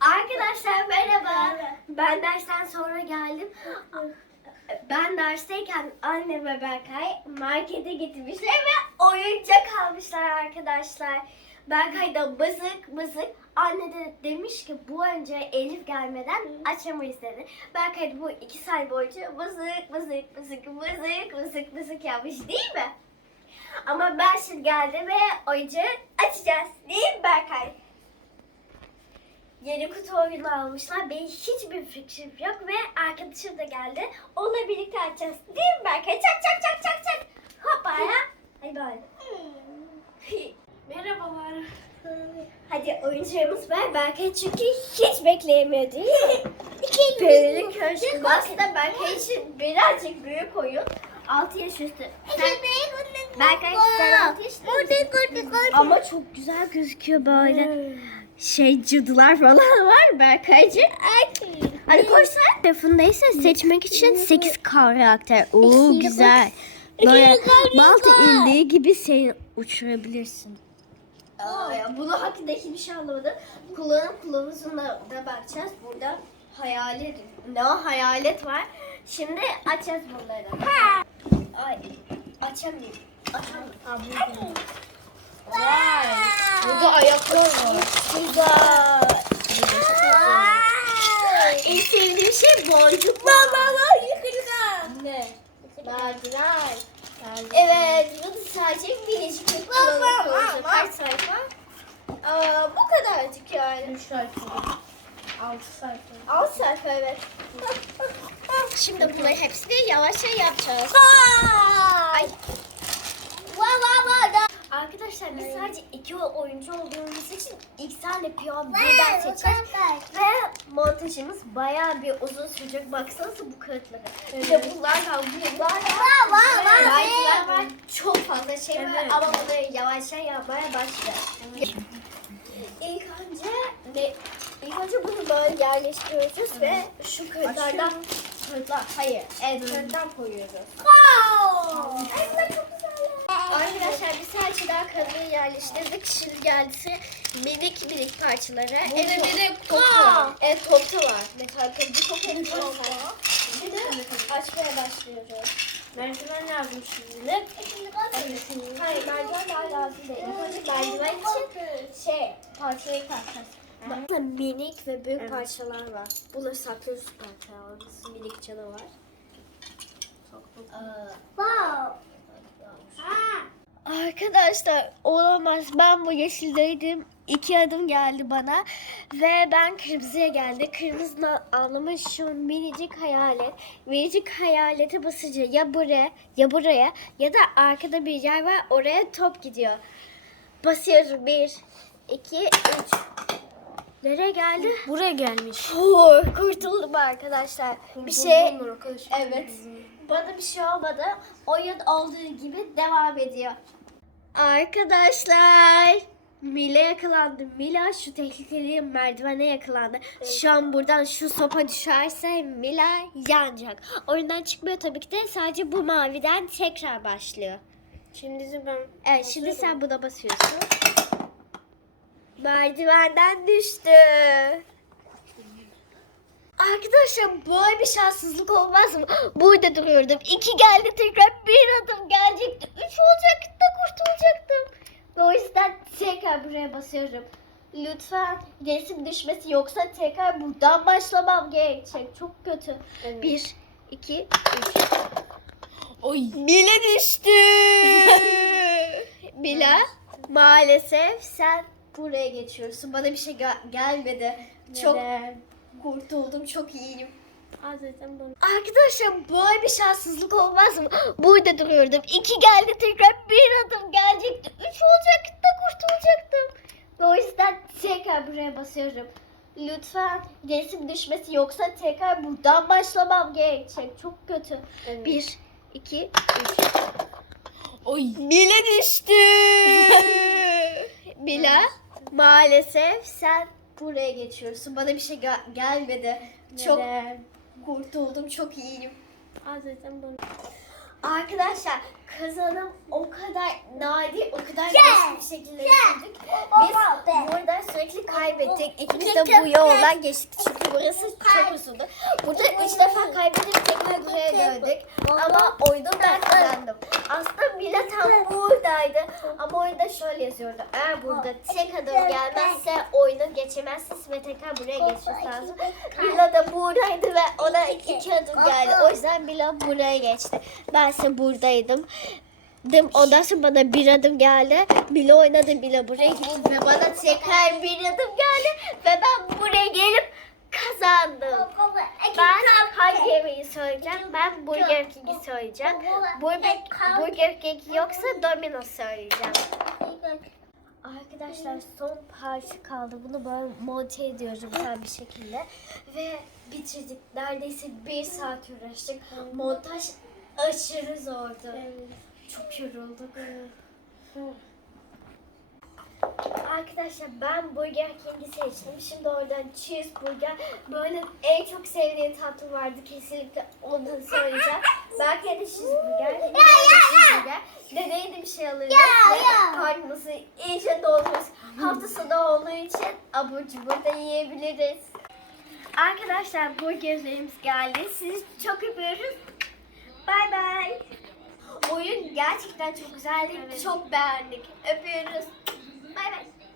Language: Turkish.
Arkadaşlar merhaba. Ben dersten sonra geldim. Ben dersteyken anne ve Berkay markete gitmişler ve oyuncak almışlar arkadaşlar. Berkay da bızık bızık. Anne de demiş ki bu önce Elif gelmeden açamayız dedi. Berkay da bu iki saat boyunca bızık bızık bızık bızık bızık bızık yapmış değil mi? Ama ben şimdi geldim ve oyuncağı açacağız. Değil mi Berkay? Yeni kutu oyunu almışlar. Benim hiçbir fikrim yok ve arkadaşım da geldi. Onunla birlikte açacağız. Değil mi Berkay? Çak çak çak çak çak. Hoppala. Hadi böyle. Merhabalar. Hadi oyuncağımız var. Berkay çünkü hiç bekleyemiyor değil mi? Perili köşk. Aslında Berkay için birazcık büyük oyun. 6 yaş üstü. Sen, Berkay sen 6 yaşında Ama çok güzel gözüküyor böyle. Şey cadılar falan var Berkaycığım. Hadi koş sen. Tarafındaysa seçmek için 8 karakter. Oo güzel. Böyle balta indiği gibi seni uçurabilirsin. Aa, ya bunu hakkındaki bir şey anlamadım. Kullanım kılavuzuna da bakacağız. Burada hayalet, ne o hayalet var. Şimdi açacağız bunları. Ay, açamıyorum. Açamıyorum. Vay. Burada ayaklar var. Güzel. En sevdiğim şey boncuk. Baba bak yukarıda. Ne? Merdiven. Evet, bu da sadece minicik bir kullanım kılavuzu. Kaç sayfa? Aa, bu kadarcık yani. 3 sayfa. 6 sayfa. Alt sayfa evet. Şimdi bunları hepsini yavaşça yapacağız. Ay. Arkadaşlar biz sadece iki oyuncu olduğumuz için ilk tane piyon birden seçeceğiz. Ve montajımız bayağı bir uzun sürecek. Baksanıza bu kağıtlara. Bir de bunlar var, bunlar var. Merdiven var. Çok fazla şey var Evet. ama bunları yavaşça yapmaya başlayacağız. İlk önce ne, ilk önce bunu böyle yerleştiriyoruz ve şu kağıtlardan kağıtlar hayır evet kağıttan koyuyoruz. Arkadaşlar biz sadece daha kadını yerleştirdik. Şimdi geldi minik minik parçalara. Evet bir de Aa! Evet da var. Metal. Bu çok enteresan. Şimdi açmaya başlıyoruz. Merdiven lazım şimdi. Hayır merdiven daha lazım değil. Önce merdiven için şey parçayı takacağız. Burada minik ve büyük Evet. parçalar var. Bunları saklıyoruz parçalar. Minik canı var. Arkadaşlar olamaz. Ben bu yeşildeydim. İki adım geldi bana. Ve ben kırmızıya geldi. Kırmızının anlamı şu minicik hayalet. Minicik hayalete basınca ya buraya ya buraya ya da arkada bir yer var oraya top gidiyor. Basıyoruz. Bir, iki, üç. Nereye geldi? Buraya gelmiş. Oo, kurtuldum arkadaşlar. Bir şey arkadaşım. Evet. Bana bir şey olmadı. Oyun olduğu gibi devam ediyor. Arkadaşlar. Mila yakalandı. Mila şu tehlikeli merdivene yakalandı. Şu an buradan şu sopa düşerse Mila yanacak. Oyundan çıkmıyor tabii ki de sadece bu maviden tekrar başlıyor. Şimdi ben Evet şimdi sen buna basıyorsun. Merdivenden düştü. Arkadaşlar böyle bir şanssızlık olmaz mı? Burada duruyordum. İki geldi tekrar bir adım gelecekti. Üç olacaktı da kurtulacaktım. Ve o yüzden tekrar buraya basıyorum. Lütfen resim düşmesi yoksa tekrar buradan başlamam gerekecek. Çok kötü. Evet. Bir, iki, üç. Oy. Mila düştü. Mila maalesef sen buraya geçiyorsun. Bana bir şey gel- gelmedi. Çok Neden? Kurtuldum. Çok iyiyim. Arkadaşlar böyle bir şanssızlık olmaz mı? Burada duruyordum. İki geldi tekrar bir adım gelecekti. Üç olacaktı kurtulacaktım. Ve o yüzden tekrar buraya basıyorum. Lütfen resim düşmesi yoksa tekrar buradan başlamam gerekecek. Çok kötü. Evet. Bir, iki, üç. Oy. Mila düştü. Mila maalesef sen buraya geçiyorsun. Bana bir şey gel- gelmedi. Çok Neden? kurtuldum. Çok iyiyim. Zaten bunu. Arkadaşlar kazanım o kadar nadir, o kadar Gel, değişik bir şekilde sürdük. Biz Baba, be. burada sürekli kaybettik. İkimiz de bu yoldan geçtik çünkü burası çok uzundu. Burada üç defa kaybedip tekrar buraya döndük. Ama oyunu ben kazandım. Aslında Mila tam buradaydı. Ama oyunda şöyle yazıyordu. Eğer burada tek adım gelmezse oyunu geçemezsiniz ve tekrar buraya geçmesi lazım. Mila da buradaydı ve ona iki adım geldi. O yüzden Mila buraya geçti. Ben ise buradaydım. Dım, ondan sonra bana bir adım geldi. Mila oynadı, Mila buraya gitti ve bana tekrar bir adım geldi. Ve ben buraya gelip kazandım. Ben hangi yemeği söyleyeceğim? Ben Burger King'i söyleyeceğim. Burger, Burger King yoksa Domino's söyleyeceğim. Arkadaşlar son parça kaldı. Bunu böyle monte ediyoruz güzel bir şekilde. Ve bitirdik. Neredeyse bir saat uğraştık. Montaj aşırı zordu. Çok yorulduk. Arkadaşlar ben Burger King'i seçtim. Şimdi oradan cheeseburger. Böyle en çok sevdiğim tatlı vardı. Kesinlikle onu söyleyeceğim. Belki de cheeseburger. Bir de cheeseburger. Deneydi bir şey alırız. Ya, ya. Karnımızı iyice doldururuz. Hafta sonu olduğu için abur cubur da yiyebiliriz. Arkadaşlar burgerlerimiz geldi. Sizi çok öpüyoruz. Bay bay. Oyun gerçekten çok güzeldi. Çok beğendik. Öpüyoruz. Bay bay.